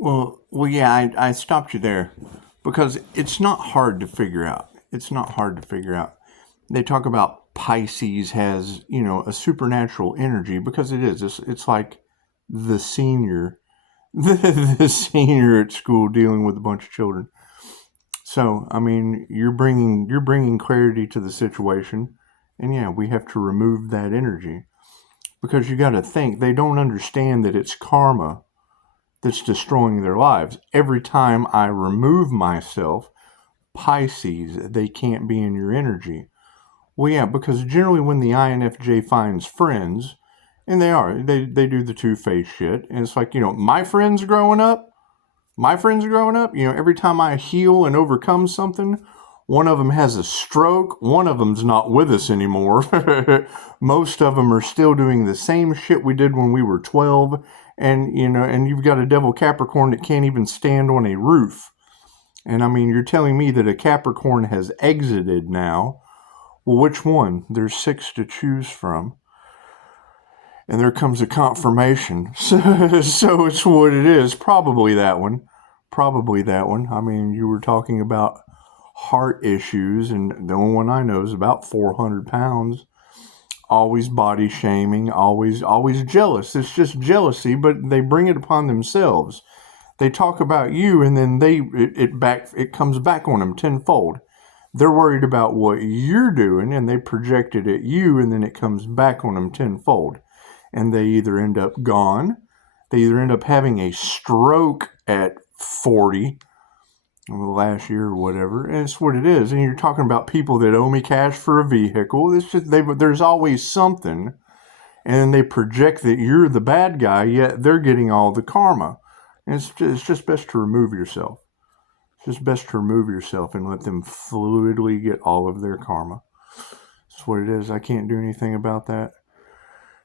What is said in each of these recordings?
Yeah, I stopped you there because it's not hard to figure out. It's not hard to figure out. They talk about Pisces has, a supernatural energy because it is. It's like the senior, the senior at school dealing with a bunch of children. So, I mean, you're bringing clarity to the situation, and yeah, we have to remove that energy because you got to think they don't understand that it's karma that's destroying their lives. Every time I remove myself, Pisces, they can't be in your energy. Well, yeah, because generally when the INFJ finds friends, and they do the two-faced shit, and it's like, my friends growing up, every time I heal and overcome something, one of them has a stroke, one of them's not with us anymore. Most of them are still doing the same shit we did when we were 12, and you've got a devil Capricorn that can't even stand on a roof. And I mean, you're telling me that a Capricorn has exited now. Well, which one? There's 6 to choose from. And there comes a confirmation. So it's what it is. Probably that one. Probably that one. I mean, you were talking about heart issues, and the only one I know is about 400 pounds. Always body shaming, always jealous. It's just jealousy, but they bring it upon themselves. They talk about you, and then it comes back on them tenfold. They're worried about what you're doing, and they project it at you, and then it comes back on them tenfold. And they either end up gone, they either end up having a stroke at 40, last year or whatever, and it's what it is. And you're talking about people that owe me cash for a vehicle. It's just there's always something, and then they project that you're the bad guy, yet they're getting all the karma. And it's just best to remove yourself. It's just best to remove yourself and let them fluidly get all of their karma. That's what it is. I can't do anything about that.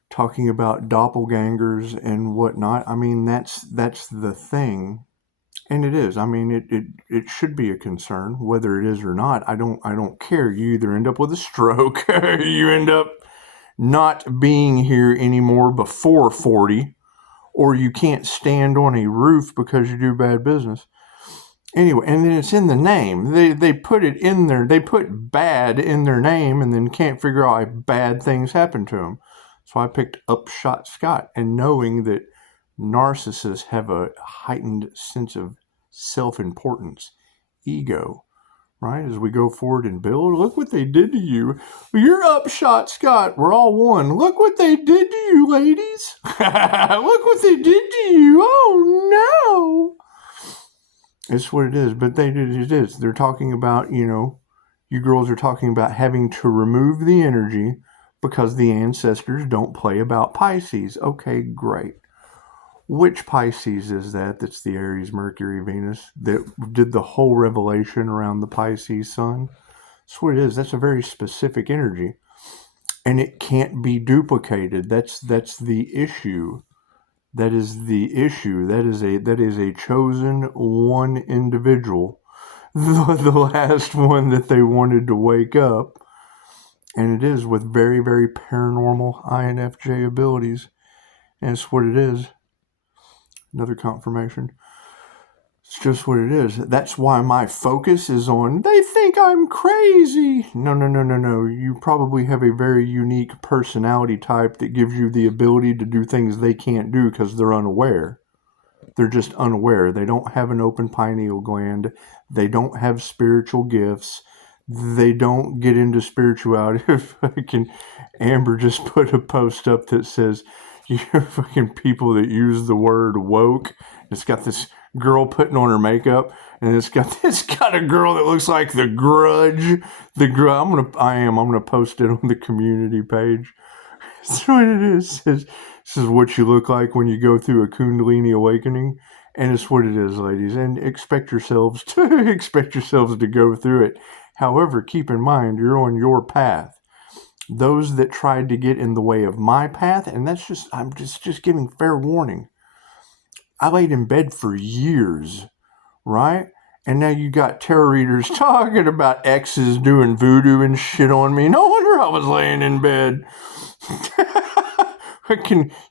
Talking about doppelgangers and whatnot. I mean, that's the thing, and it is. I mean, it should be a concern whether it is or not. I don't care. You either end up with a stroke, you end up not being here anymore before 40, or you can't stand on a roof because you do bad business. Anyway, and then it's in the name. They put it in there. They put bad in their name, and then can't figure out why bad things happen to them. So I picked Upshotscott, and knowing that narcissists have a heightened sense of self-importance, ego, right? As we go forward and build, look what they did to you. You're Upshotscott. We're all one. Look what they did to you, ladies. Look what they did to you. Oh, no. It's what it is, but it is. They're talking about, you girls are talking about having to remove the energy because the ancestors don't play about Pisces. Okay, great. Which Pisces is that? That's the Aries, Mercury, Venus that did the whole revelation around the Pisces sun. That's what it is. That's a very specific energy, and it can't be duplicated. That's the issue. That is the issue. That is a chosen one individual, the last one that they wanted to wake up. And it is with very, very paranormal INFJ abilities. And it's what it is. Another confirmation. It's just what it is. That's why my focus is on, they think I'm crazy. No. You probably have a very unique personality type that gives you the ability to do things they can't do because they're unaware. They're just unaware. They don't have an open pineal gland. They don't have spiritual gifts. They don't get into spirituality. Amber just put a post up that says, you fucking people that use the word woke. It's got this girl putting on her makeup, and it's got a girl that looks like the Grudge. I'm gonna post it on the community page. That's what it is. This is what you look like when you go through a Kundalini awakening, and it's what it is, ladies. And expect yourselves to go through it. However, keep in mind you're on your path. Those that tried to get in the way of my path, and I'm just giving fair warning. I laid in bed for years, right? And now you got tarot readers talking about exes doing voodoo and shit on me. No wonder I was laying in bed.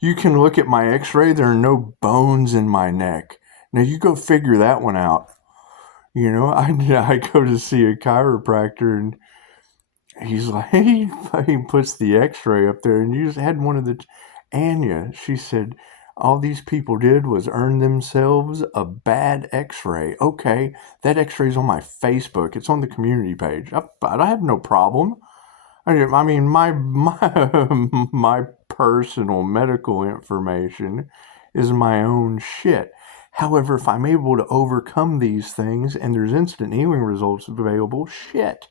You can look at my x-ray. There are no bones in my neck. Now you go figure that one out. You know, I go to see a chiropractor and he's like, he puts the x-ray up there and you just had one of the, Anya, she said, all these people did was earn themselves a bad x-ray. Okay, that x-ray's on my Facebook. It's on the community page. I have no problem. I mean, my personal medical information is my own shit. However, if I'm able to overcome these things and there's instant healing results available, shit.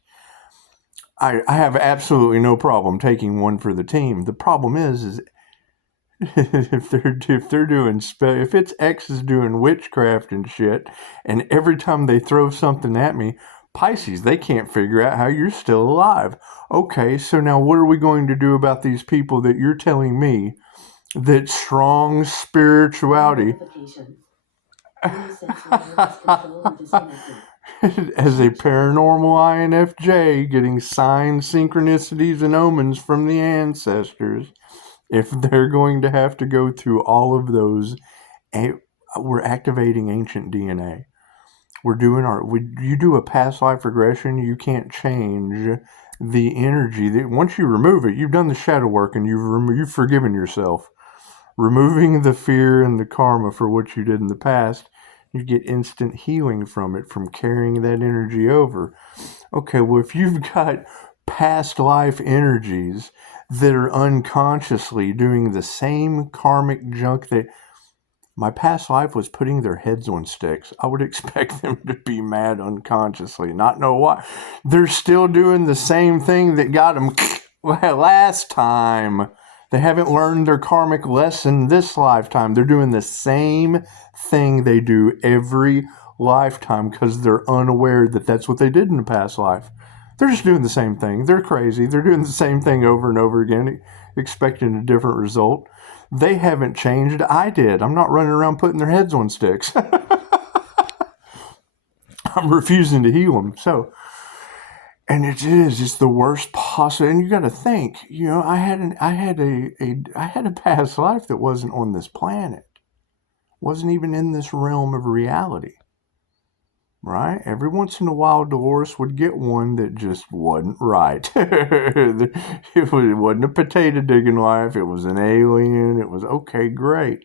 I have absolutely no problem taking one for the team. The problem is if they're doing if it's X is doing witchcraft and shit, and every time they throw something at me, Pisces, they can't figure out how you're still alive. Okay, so now what are we going to do about these people that you're telling me that strong spirituality as a paranormal INFJ getting signs, synchronicities, and omens from the ancestors, if they're going to have to go through all of those, we're activating ancient DNA. We're doing you do a past life regression, you can't change the energy. Once you remove it, you've done the shadow work and you've forgiven yourself. Removing the fear and the karma for what you did in the past, you get instant healing from it, from carrying that energy over. Okay, well, if you've got past life energies that are unconsciously doing the same karmic junk that my past life was putting their heads on sticks, I would expect them to be mad unconsciously, not know why. They're still doing the same thing that got them last time. They haven't learned their karmic lesson this lifetime. They're doing the same thing they do every lifetime because they're unaware that that's what they did in the past life. They're just doing the same thing. They're crazy. They're doing the same thing over and over again, expecting a different result. They haven't changed. I did. I'm not running around putting their heads on sticks. I'm refusing to heal them. So, and it's the worst possible. And you got to think, you know, I had a past life that wasn't on this planet, wasn't even in this realm of reality. Right? Every once in a while, Dolores would get one that just wasn't right. It wasn't a potato digging life. It was an alien. It was, okay, great.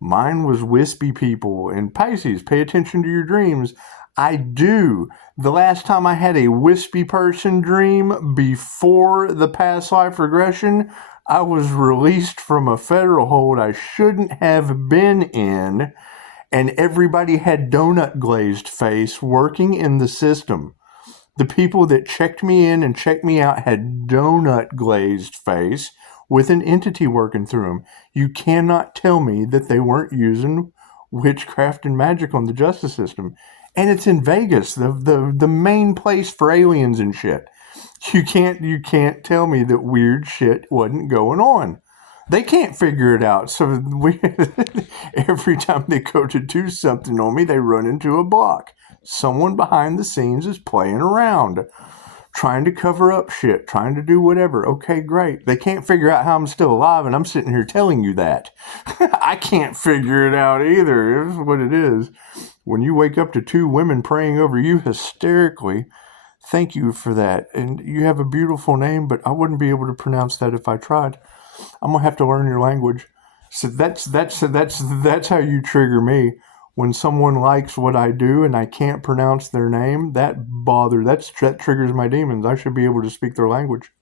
Mine was wispy people. And Pisces, pay attention to your dreams. I do. The last time I had a wispy person dream before the past life regression, I was released from a federal hold I shouldn't have been in. And everybody had donut glazed face working in the system. The people that checked me in and checked me out had donut glazed face with an entity working through them. You cannot tell me that they weren't using witchcraft and magic on the justice system. And it's in Vegas, the main place for aliens and shit. You can't tell me that weird shit wasn't going on. They can't figure it out. So every time they go to do something on me, they run into a block. Someone behind the scenes is playing around, trying to cover up shit, trying to do whatever. Okay, great. They can't figure out how I'm still alive, and I'm sitting here telling you that. I can't figure it out either. It's what it is. When you wake up to two women praying over you hysterically, thank you for that. And you have a beautiful name, but I wouldn't be able to pronounce that if I tried. I'm gonna have to learn your language. So that's how you trigger me. When someone likes what I do and I can't pronounce their name, that triggers my demons. I should be able to speak their language.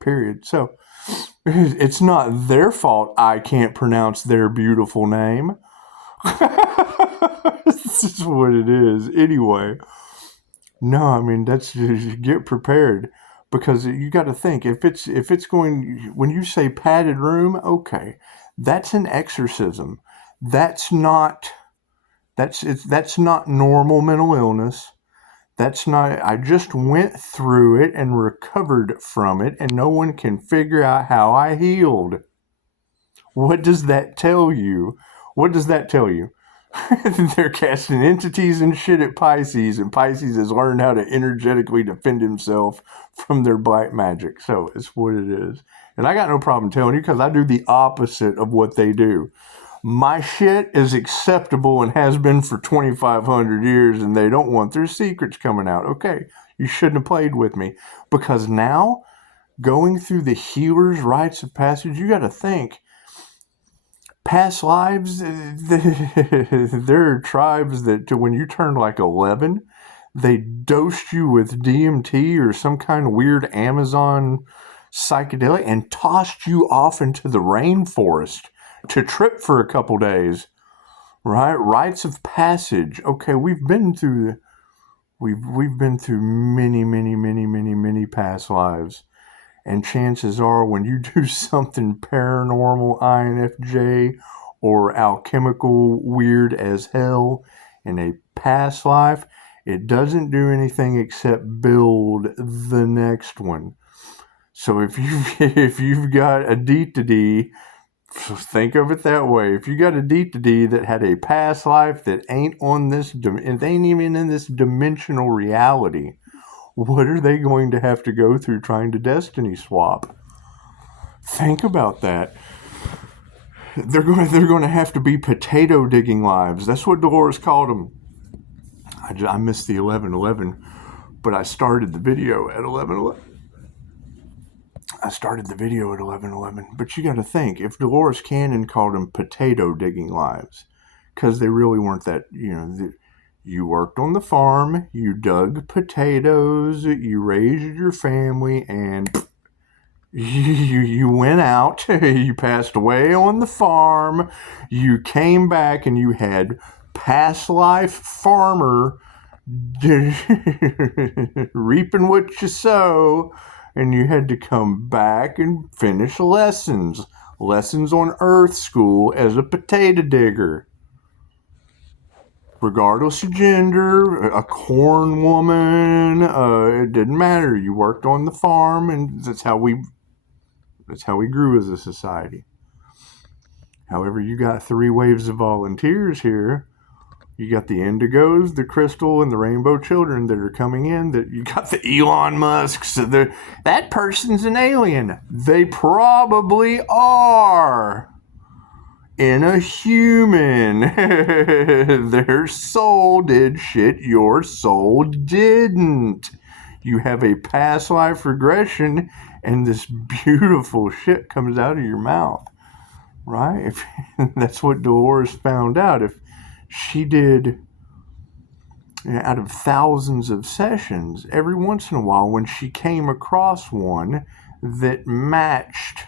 Period. So it's not their fault I can't pronounce their beautiful name. This is what it is. Anyway. No, I mean, that's just get prepared. Because you got to think, if it's going, when you say padded room, okay, that's an exorcism. That's not normal mental illness. That's not, I just went through it and recovered from it, and no one can figure out how I healed. What does that tell you? What does that tell you? They're casting entities and shit at Pisces, and Pisces has learned how to energetically defend himself from their black magic. So it's what it is. And I got no problem telling you because I do the opposite of what they do. My shit is acceptable and has been for 2,500 years, and they don't want their secrets coming out. Okay, you shouldn't have played with me. Because now, going through the healer's rites of passage, you got to think. Past lives, there are tribes that when you turn like 11, they dosed you with DMT or some kind of weird Amazon psychedelic and tossed you off into the rainforest to trip for a couple days. Right? Rites of passage. Okay, we've been through many past lives. And chances are when you do something paranormal, INFJ, or alchemical weird as hell in a past life, it doesn't do anything except build the next one. So if you've got a D, think of it that way. If you got a D that had a past life that ain't on this, it ain't even in this dimensional reality, what are they going to have to go through trying to destiny swap? Think about that. They're going to have to be potato digging lives. That's what Dolores called them. I missed the 11:11, but I started the video at 11:11. But you got to think, if Dolores Cannon called them potato digging lives, because they really weren't that, you worked on the farm, you dug potatoes, you raised your family, and you went out, you passed away on the farm, you came back and you had past life farmer reaping what you sow, and you had to come back and finish lessons on Earth School as a potato digger. Regardless of gender, a corn woman, it didn't matter. You worked on the farm, and that's how we grew as a society. However, you got 3 waves of volunteers here. You got the Indigos, the Crystal, and the Rainbow Children that are coming in. That you got the Elon Musks. That person's an alien. They probably are. In a human. Their soul did shit your soul didn't. You have a past life regression, and this beautiful shit comes out of your mouth. Right? That's what Dolores found out. If she did, out of thousands of sessions, every once in a while when she came across one that matched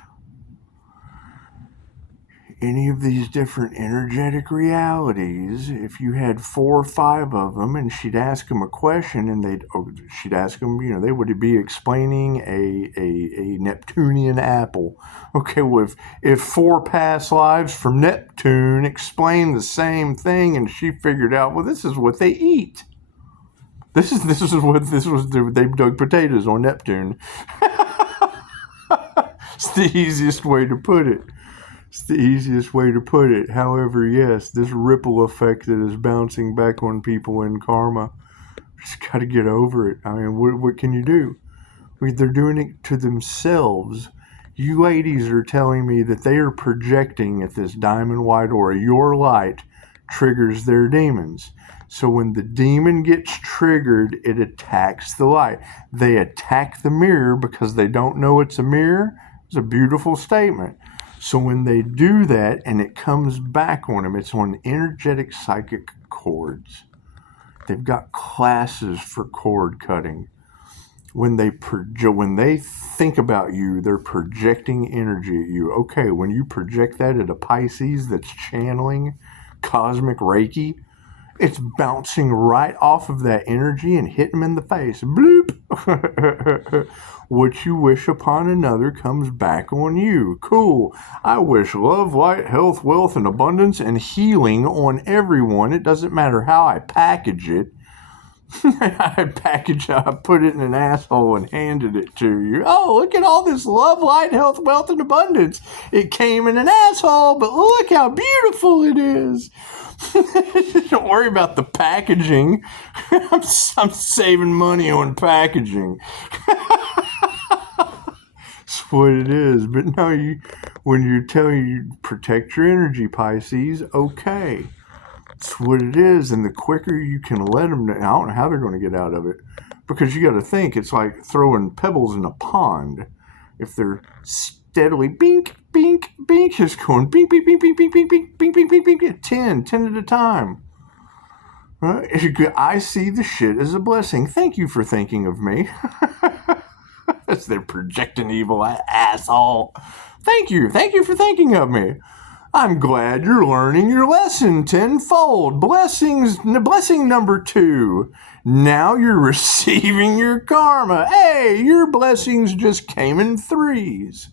any of these different energetic realities, if you had 4 or 5 of them, and she'd ask them a question, and she'd ask them, they would be explaining a Neptunian apple. Okay, well, if 4 past lives from Neptune explain the same thing, and she figured out, well, this is what they eat. They dug potatoes on Neptune. It's the easiest way to put it. However, yes, this ripple effect that is bouncing back on people in karma, just got to get over it. I mean, what can you do? They're doing it to themselves. You ladies are telling me that they are projecting at this diamond white aura. Your light triggers their demons. So when the demon gets triggered, it attacks the light. They attack the mirror because they don't know it's a mirror. It's a beautiful statement. So when they do that and it comes back on them, it's on energetic psychic cords. They've got classes for cord cutting. When they think about you, they're projecting energy at you. Okay, when you project that at a Pisces that's channeling cosmic Reiki, it's bouncing right off of that energy and hitting them in the face. Bloop! What you wish upon another comes back on you. Cool. I wish love, light, health, wealth, and abundance and healing on everyone. It doesn't matter how I package it. I put it in an asshole and handed it to you. Oh, look at all this love, light, health, wealth, and abundance. It came in an asshole, but look how beautiful it is. Don't worry about the packaging. I'm saving money on packaging. That's what it is. But no, when you tell you protect your energy, Pisces, okay. That's what it is. And the quicker you can let them, I don't know how they're going to get out of it. Because you got to think, it's like throwing pebbles in a pond. If they're steadily bink, bink, bink, just going bink, bink, bink, bink, bink, bink, bink, bink, bink, bink, bink, 10 at a time. Right? I see the shit as a blessing. Thank you for thinking of me. As they're projecting evil asshole. Thank you for thinking of me. I'm glad you're learning your lesson tenfold. Blessing number 2. Now you're receiving your karma. Hey, your blessings just came in 3s.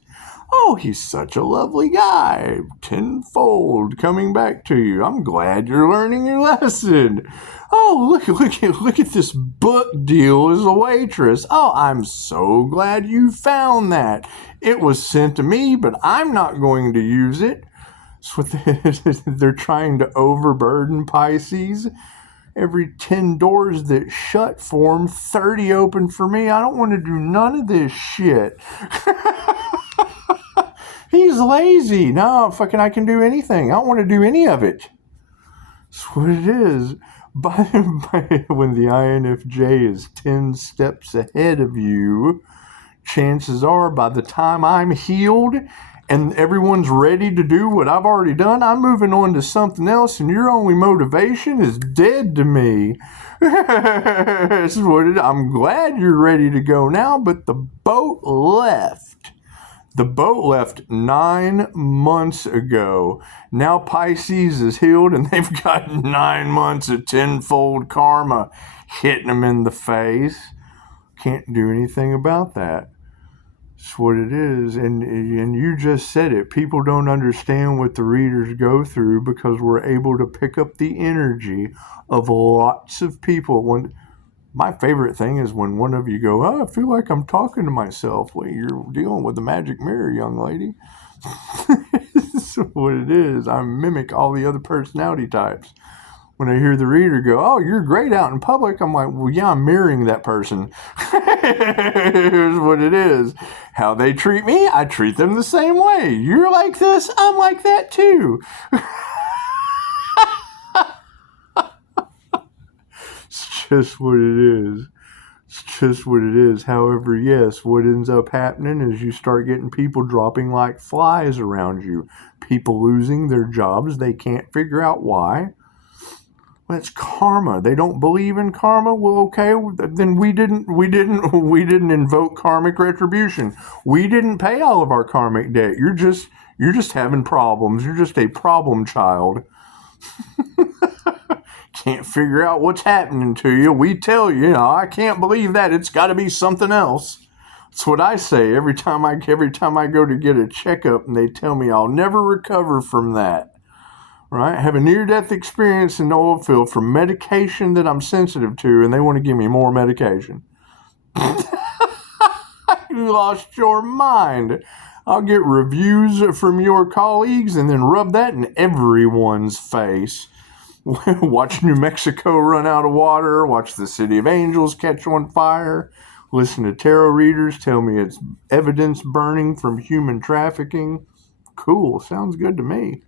Oh, he's such a lovely guy. Tenfold coming back to you. I'm glad you're learning your lesson. Oh, look at this book deal as a waitress. Oh, I'm so glad you found that. It was sent to me, but I'm not going to use it. That's what they're trying to overburden Pisces. Every 10 doors that shut for him, 30 open for me. I don't want to do none of this shit. He's lazy. No, fucking I can do anything. I don't want to do any of it. That's what it is. When the INFJ is 10 steps ahead of you, chances are by the time I'm healed and everyone's ready to do what I've already done, I'm moving on to something else, and your only motivation is dead to me. That's what it is. I'm glad you're ready to go now, but the boat left. The boat left 9 months ago. Now Pisces is healed, and they've got 9 months of tenfold karma hitting them in the face. Can't do anything about that. It's what it is. And you just said it. People don't understand what the readers go through because we're able to pick up the energy of lots of people. My favorite thing is when one of you go, oh, I feel like I'm talking to myself. Well, you're dealing with the magic mirror, young lady. That's what it is. I mimic all the other personality types. When I hear the reader go, oh, you're great out in public, I'm like, well, yeah, I'm mirroring that person. Here's what it is. How they treat me, I treat them the same way. You're like this, I'm like that too. It's just what it is. It's just what it is. However, yes, what ends up happening is you start getting people dropping like flies around you. People losing their jobs. They can't figure out why. Well, it's karma. They don't believe in karma. Well, okay, then we didn't invoke karmic retribution. We didn't pay all of our karmic debt. You're just having problems. You're just a problem child. Can't figure out what's happening to you. We tell you, I can't believe that. It's got to be something else. That's what I say every time I go to get a checkup, and they tell me I'll never recover from that. Right? I have a near-death experience in the oil field from medication that I'm sensitive to, and they want to give me more medication. You lost your mind. I'll get reviews from your colleagues and then rub that in everyone's face. Watch New Mexico run out of water. Watch the City of Angels catch on fire. Listen to tarot readers tell me it's evidence burning from human trafficking. Cool. Sounds good to me.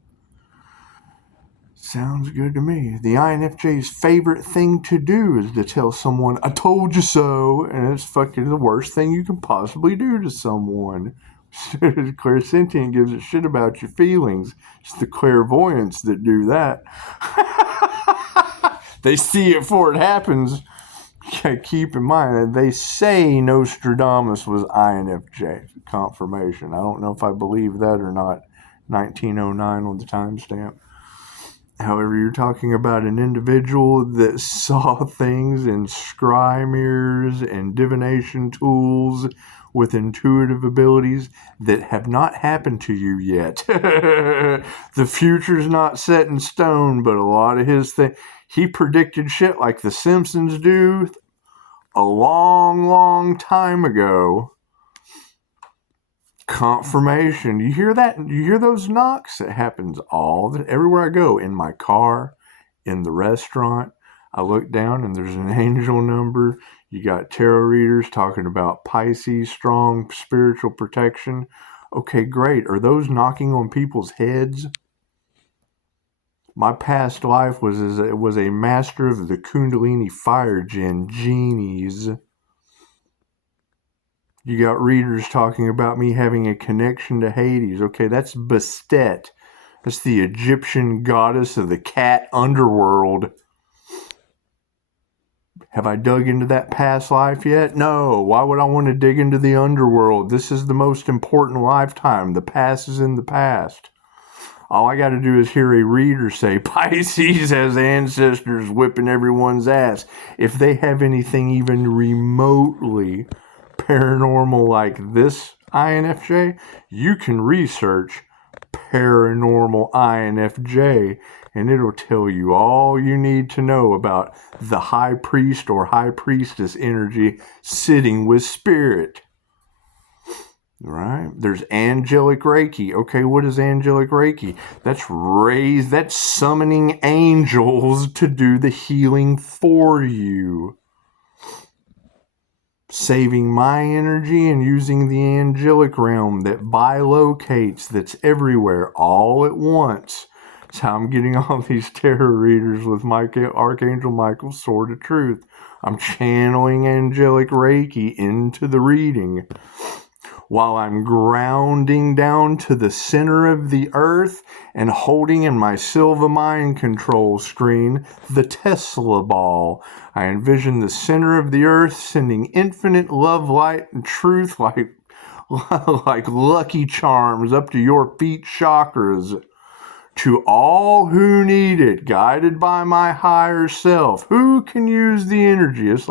Sounds good to me. The INFJ's favorite thing to do is to tell someone, I told you so, and it's fucking the worst thing you can possibly do to someone. Clairsentient gives a shit about your feelings. It's the clairvoyants that do that. They see it before it happens. Keep in mind, they say Nostradamus was INFJ. Confirmation. I don't know if I believe that or not. 1909 on the timestamp. However, you're talking about an individual that saw things in scry mirrors and divination tools with intuitive abilities that have not happened to you yet. The future's not set in stone, but a lot of his things, he predicted shit like the Simpsons do a long, long time ago. Confirmation. You hear that? You hear those knocks? It happens everywhere I go. In my car, in the restaurant, I look down and there's an angel number. You got tarot readers talking about Pisces strong spiritual protection. Okay, great. Are those knocking on people's heads? My past life was a master of the Kundalini fire genies. You got readers talking about me having a connection to Hades. Okay, that's Bastet. That's the Egyptian goddess of the cat underworld. Have I dug into that past life yet? No. Why would I want to dig into the underworld? This is the most important lifetime. The past is in the past. All I got to do is hear a reader say, Pisces has ancestors whipping everyone's ass. If they have anything even remotely paranormal like this INFJ, you can research paranormal INFJ and it'll tell you all you need to know about the high priest or high priestess energy sitting with spirit. Right? There's angelic Reiki. Okay, what is angelic Reiki? That's summoning angels to do the healing for you. Saving my energy and using the angelic realm that bilocates, that's everywhere, all at once. That's how I'm getting all these tarot readers with Archangel Michael's Sword of Truth. I'm channeling angelic Reiki into the reading while I'm grounding down to the center of the earth and holding in my Silva mind control screen the Tesla ball. I envision the center of the earth sending infinite love, light, and truth like Lucky Charms up to your feet chakras. To all who need it, guided by my higher self. Who can use the energy? If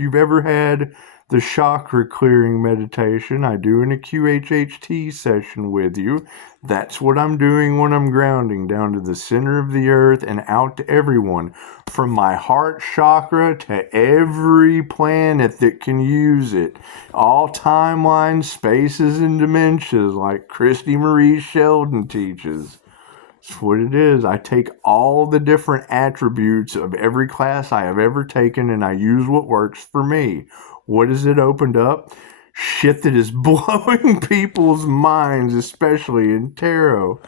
you've ever had the chakra clearing meditation I do in a QHHT session with you, that's what I'm doing when I'm grounding down to the center of the earth and out to everyone, from my heart chakra to every planet that can use it, all timelines, spaces, and dimensions, like Christy Marie Sheldon teaches. That's what it is. I take all the different attributes of every class I have ever taken and I use what works for me. What has it opened up? Shit that is blowing people's minds, especially in tarot.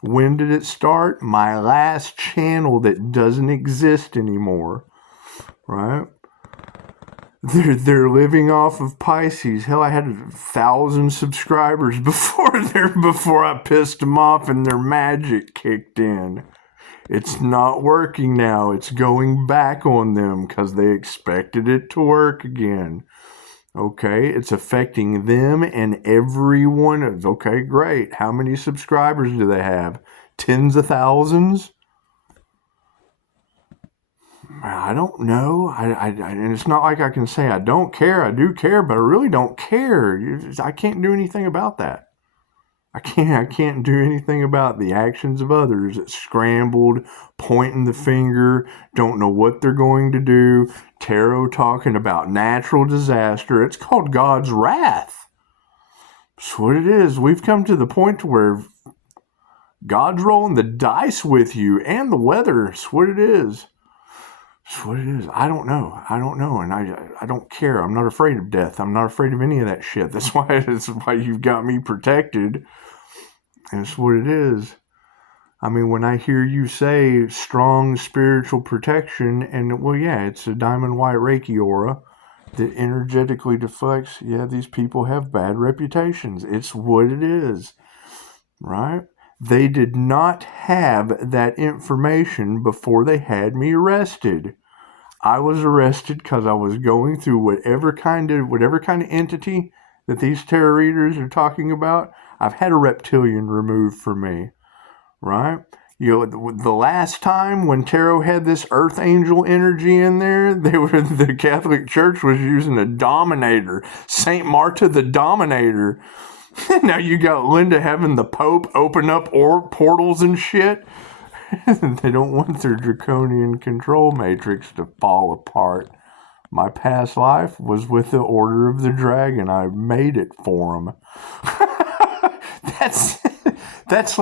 When did it start? My last channel that doesn't exist anymore. Right? They're living off of Pisces. Hell, I had 1,000 subscribers before I pissed them off and their magic kicked in. It's not working now. It's going back on them because they expected it to work again. Okay, it's affecting them and everyone. Okay, great. How many subscribers do they have? Tens of thousands? I don't know. And it's not like I can say I don't care. I do care, but I really don't care. I can't do anything about that. I can't do anything about the actions of others that scrambled, pointing the finger, don't know what they're going to do. Tarot talking about natural disaster. It's called God's wrath. That's what it is. We've come to the point where God's rolling the dice with you and the weather. That's what it is. That's what it is. I don't know. And I don't care. I'm not afraid of death. I'm not afraid of any of that shit. That's why you've got me protected. That's what it is. I mean, when I hear you say strong spiritual protection, and well, yeah, it's a diamond white Reiki aura that energetically deflects. Yeah, these people have bad reputations. It's what it is, right? They did not have that information before they had me arrested. I was arrested because I was going through whatever kind of entity that these tarot readers are talking about. I've had a reptilian removed from me, right? You know, the last time when tarot had this earth angel energy in there, the Catholic Church was using a dominator, Saint Marta the Dominator. Now you got Linda having the Pope open up portals and shit. They don't want their draconian control matrix to fall apart. My past life was with the Order of the Dragon. I made it for them. That's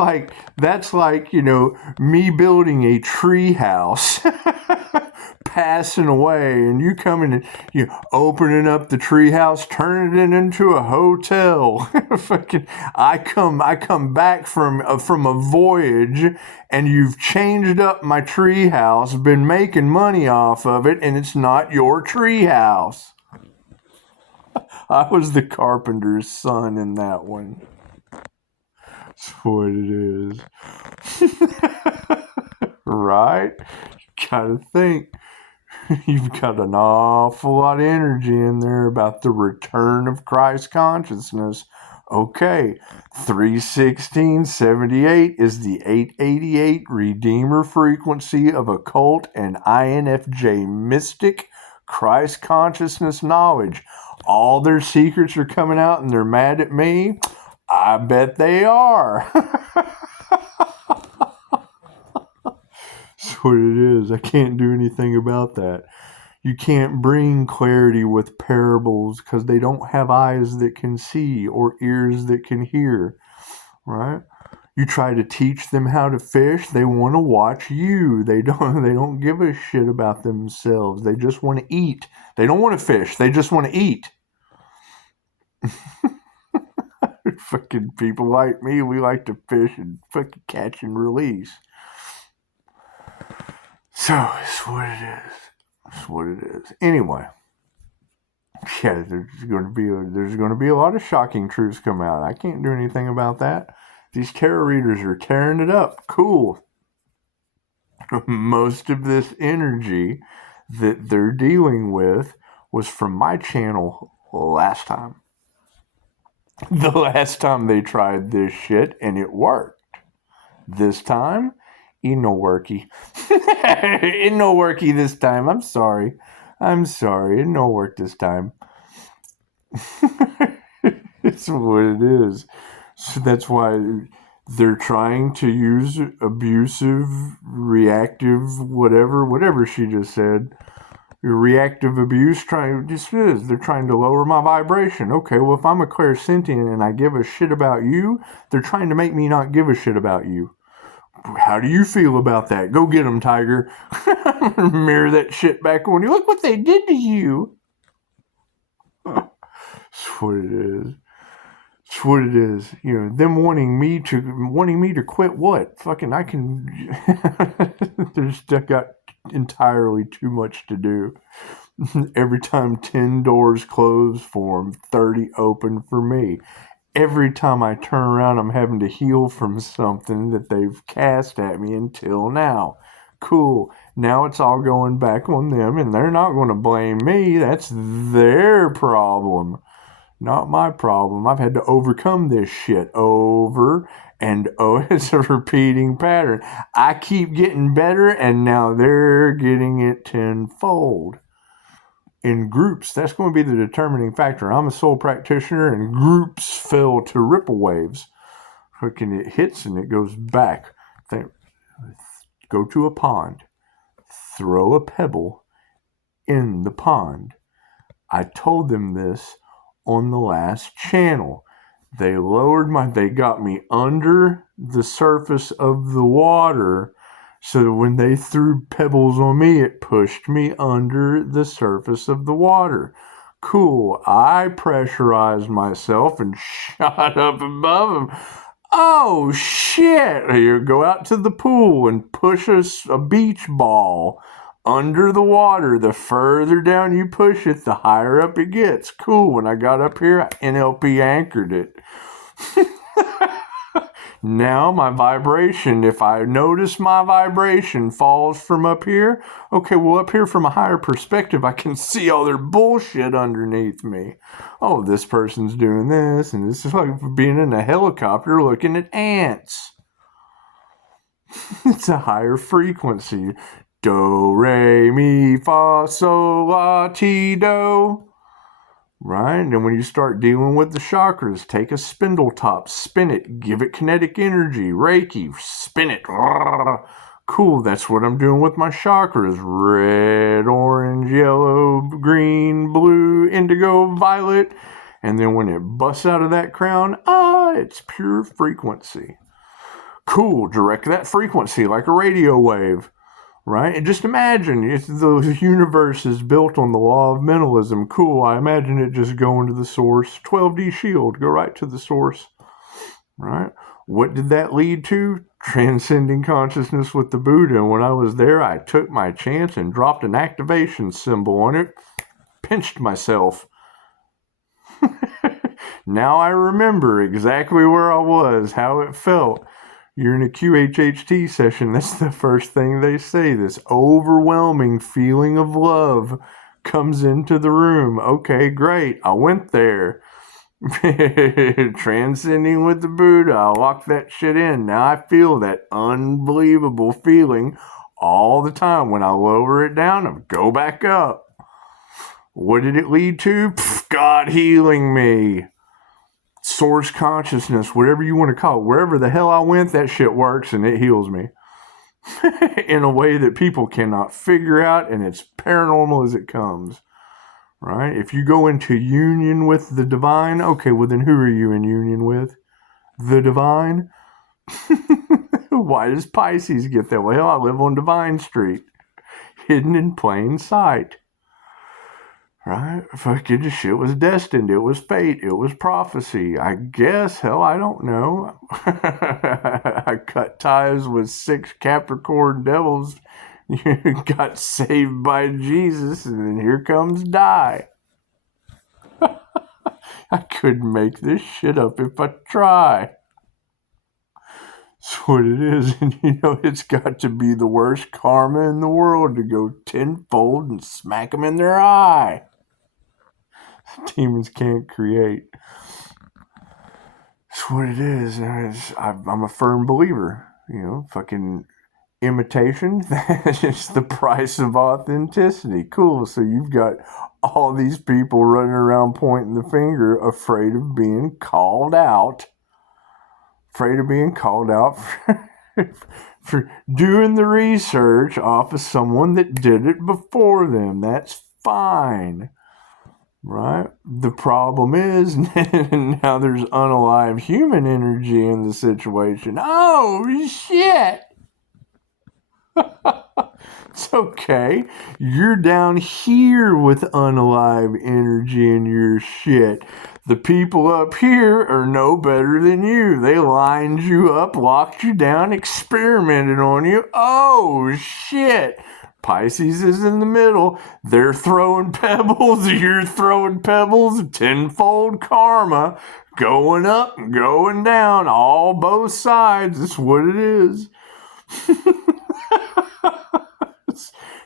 like, you know, me building a tree house, passing away, and you coming and you opening up the treehouse, turning it into a hotel. Fucking, I come back from a voyage, and you've changed up my treehouse, been making money off of it, and it's not your treehouse. I was the carpenter's son in that one. That's what it is. Right? You gotta think. You've got an awful lot of energy in there about the return of Christ consciousness. Okay, 31678 is the 888 Redeemer frequency of occult and INFJ mystic Christ consciousness knowledge. All their secrets are coming out and they're mad at me. I bet they are. That's what it is. I can't do anything about that. You can't bring clarity with parables because they don't have eyes that can see or ears that can hear, right? You try to teach them how to fish, they want to watch you. They don't give a shit about themselves. They just want to eat. They don't want to fish. They just want to eat. Fucking people like me, we like to fish and fucking catch and release. So, it's what it is. It's what it is. Anyway. Yeah, there's going to be a lot of shocking truths come out. I can't do anything about that. These tarot readers are tearing it up. Cool. Most of this energy that they're dealing with was from my channel last time. The last time they tried this shit and it worked. This time, it no worky. It no worky this time. I'm sorry. It no work this time. It's what it is. So that's why they're trying to use abusive, reactive, whatever she just said. Reactive abuse, they're trying to lower my vibration. Okay, well, if I'm a clairsentient and I give a shit about you, they're trying to make me not give a shit about you. How do you feel about that? Go get them, Tiger. Mirror that shit back on you. Look what they did to you. That's what it is. That's what it is. You know, them wanting me to quit what? Fucking, I can. There's got entirely too much to do. Every time 10 doors close for them, 30 open for me. Every time I turn around, I'm having to heal from something that they've cast at me until now. Cool. Now it's all going back on them, and they're not going to blame me. That's their problem, not my problem. I've had to overcome this shit over and over. It's a repeating pattern. I keep getting better, and now they're getting it tenfold. In groups, that's going to be the determining factor. I'm a soul practitioner, and groups fell to ripple waves. Fucking, it hits and it goes back. Go to a pond, throw a pebble in the pond. I told them this on the last channel. They got me under the surface of the water, so that when they threw pebbles on me, it pushed me under the surface of the water. Cool. I pressurized myself and shot up above them. Oh, shit. You go out to the pool and push a beach ball under the water. The further down you push it, the higher up it gets. Cool. When I got up here, I NLP anchored it. Now my vibration, if I notice my vibration falls from up here, okay, well, up here from a higher perspective, I can see all their bullshit underneath me. Oh, this person's doing this, and this is like being in a helicopter looking at ants. It's a higher frequency. Do, re, mi, fa, sol, la, ti, do. Right? And then when you start dealing with the chakras, take a spindle top, spin it, give it kinetic energy, Reiki, spin it. Cool, that's what I'm doing with my chakras. Red, orange, yellow, green, blue, indigo, violet. And then when it busts out of that crown, it's pure frequency. Cool, direct that frequency like a radio wave. right? And just imagine if the universe is built on the law of mentalism. Cool, I imagine it just going to the source. 12D shield, go right to the source, right? What did that lead to? Transcending consciousness with the Buddha. And when I was there, I took my chance and dropped an activation symbol on it, pinched myself. Now I remember exactly where I was, how it felt. You're in a QHHT session, that's the first thing they say. This overwhelming feeling of love comes into the room. Okay, great, I went there. Transcending with the Buddha, I locked that shit in. Now I feel that unbelievable feeling all the time. When I lower it down, I go back up. What did it lead to? God healing me. Source consciousness, whatever you want to call it. Wherever the hell I went, that shit works and it heals me. In a way that people cannot figure out, and it's paranormal as it comes. Right? If you go into union with the divine, okay, well then who are you in union with? The divine? Why does Pisces get that way? Well, I live on Divine Street. Hidden in plain sight. Right? Fucking shit was destined. It was fate. It was prophecy. I guess. Hell, I don't know. I cut ties with 6 Capricorn devils. Got saved by Jesus, and then here comes Die. I couldn't make this shit up if I try. That's what it is. And it's got to be the worst karma in the world to go tenfold and smack them in their eye. Demons can't create. That's what it is. I'm a firm believer. Fucking imitation, that's the price of authenticity. Cool. So you've got all these people running around pointing the finger, afraid of being called out. Afraid of being called out for doing the research off of someone that did it before them. That's fine. Right? The problem is now there's unalive human energy in the situation. Oh, shit! It's okay. You're down here with unalive energy in your shit. The people up here are no better than you. They lined you up, locked you down, experimented on you. Oh, shit. Pisces is in the middle. They're throwing pebbles. You're throwing pebbles. Tenfold karma. Going up and going down. All both sides. That's what it is.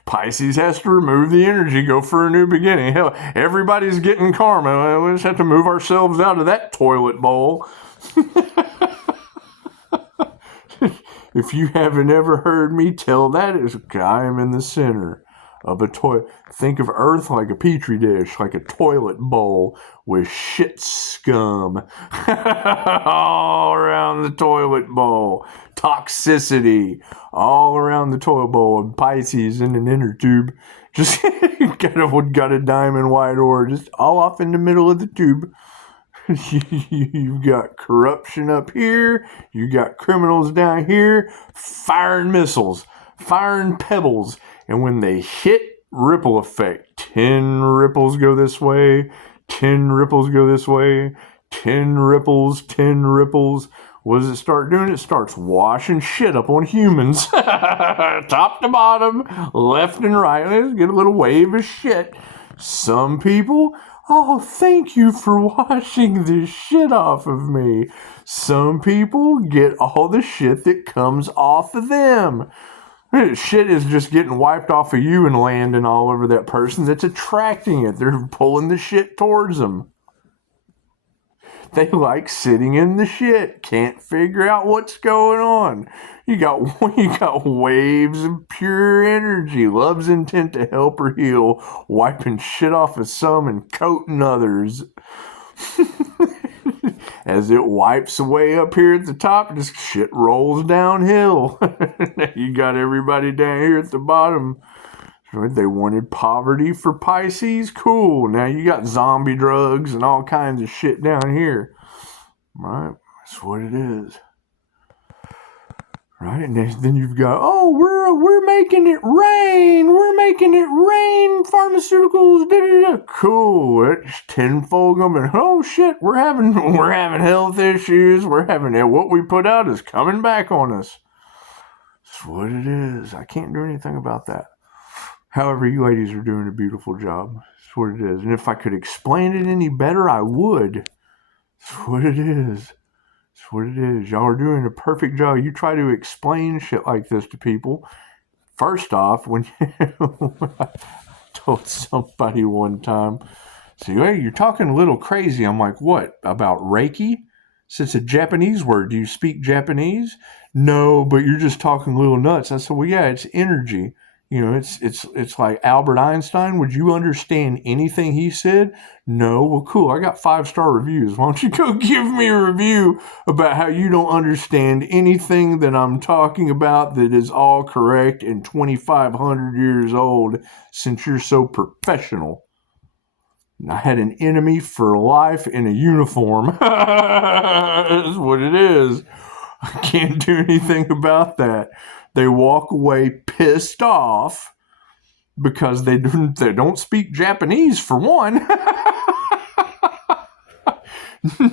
Pisces has to remove the energy, go for a new beginning. Hell, everybody's getting karma. We just have to move ourselves out of that toilet bowl. If you haven't ever heard me tell that, I am in the center of a toilet. Think of Earth like a petri dish, like a toilet bowl with shit scum all around the toilet bowl. Toxicity all around the toilet bowl. And Pisces in an inner tube. Just got a diamond wide ore just all off in the middle of the tube. You've got corruption up here. You got criminals down here firing missiles, firing pebbles. And when they hit, ripple effect. 10 ripples go this way. 10 ripples go this way. 10 ripples, 10 ripples. What does it start doing? It starts washing shit up on humans. Top to bottom, left and right. Let's get a little wave of shit. Some people, oh, thank you for washing this shit off of me. Some people get all the shit that comes off of them. Shit is just getting wiped off of you and landing all over that person that's attracting it. They're pulling the shit towards them. They like sitting in the shit. Can't figure out what's going on. You got waves of pure energy. Love's intent to help or heal. Wiping shit off of some and coating others. As it wipes away up here at the top, this shit rolls downhill. You got everybody down here at the bottom. They wanted poverty for Pisces. Cool. Now you got zombie drugs and all kinds of shit down here. Right? That's what it is. Right, and then you've got, oh, we're making it rain. We're making it rain. Pharmaceuticals, da da da. Cool. It's tenfold coming. Oh shit, we're having health issues. We're having what we put out is coming back on us. That's what it is. I can't do anything about that. However, you ladies are doing a beautiful job. That's what it is. And if I could explain it any better, I would. That's what it is. That's what it is. Y'all are doing a perfect job. You try to explain shit like this to people. First off, when I told somebody one time, so, hey, you're talking a little crazy. I'm like, what? About Reiki? So it's a Japanese word. Do you speak Japanese? No, but you're just talking a little nuts. I said, well, yeah, it's energy. You know, it's like Albert Einstein. Would you understand anything he said? No. Well, cool. I got 5-star reviews. Why don't you go give me a review about how you don't understand anything that I'm talking about that is all correct and 2,500 years old since you're so professional. I had an enemy for life in a uniform. That's what it is. I can't do anything about that. They walk away pissed off because they don't speak Japanese, for one.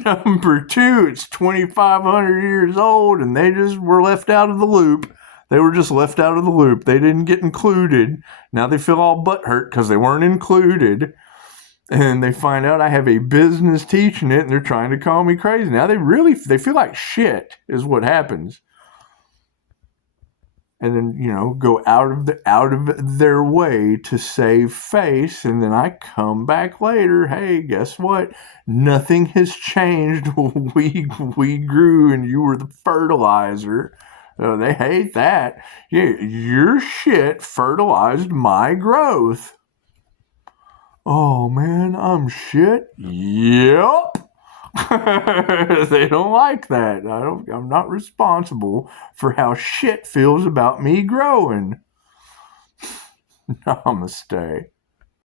Number two, it's 2,500 years old and they just were left out of the loop. They were just left out of the loop. They didn't get included. Now they feel all butthurt because they weren't included. And they find out I have a business teaching it and they're trying to call me crazy. Now they feel like shit is what happens. And then, you know, go out of their way to save face, and then I come back later. Hey, guess what? Nothing has changed. We grew, and you were the fertilizer. They hate that. Yeah, your shit fertilized my growth. Oh man, I'm shit. Yep. They don't like that. I'm not responsible for how shit feels about me growing. Namaste.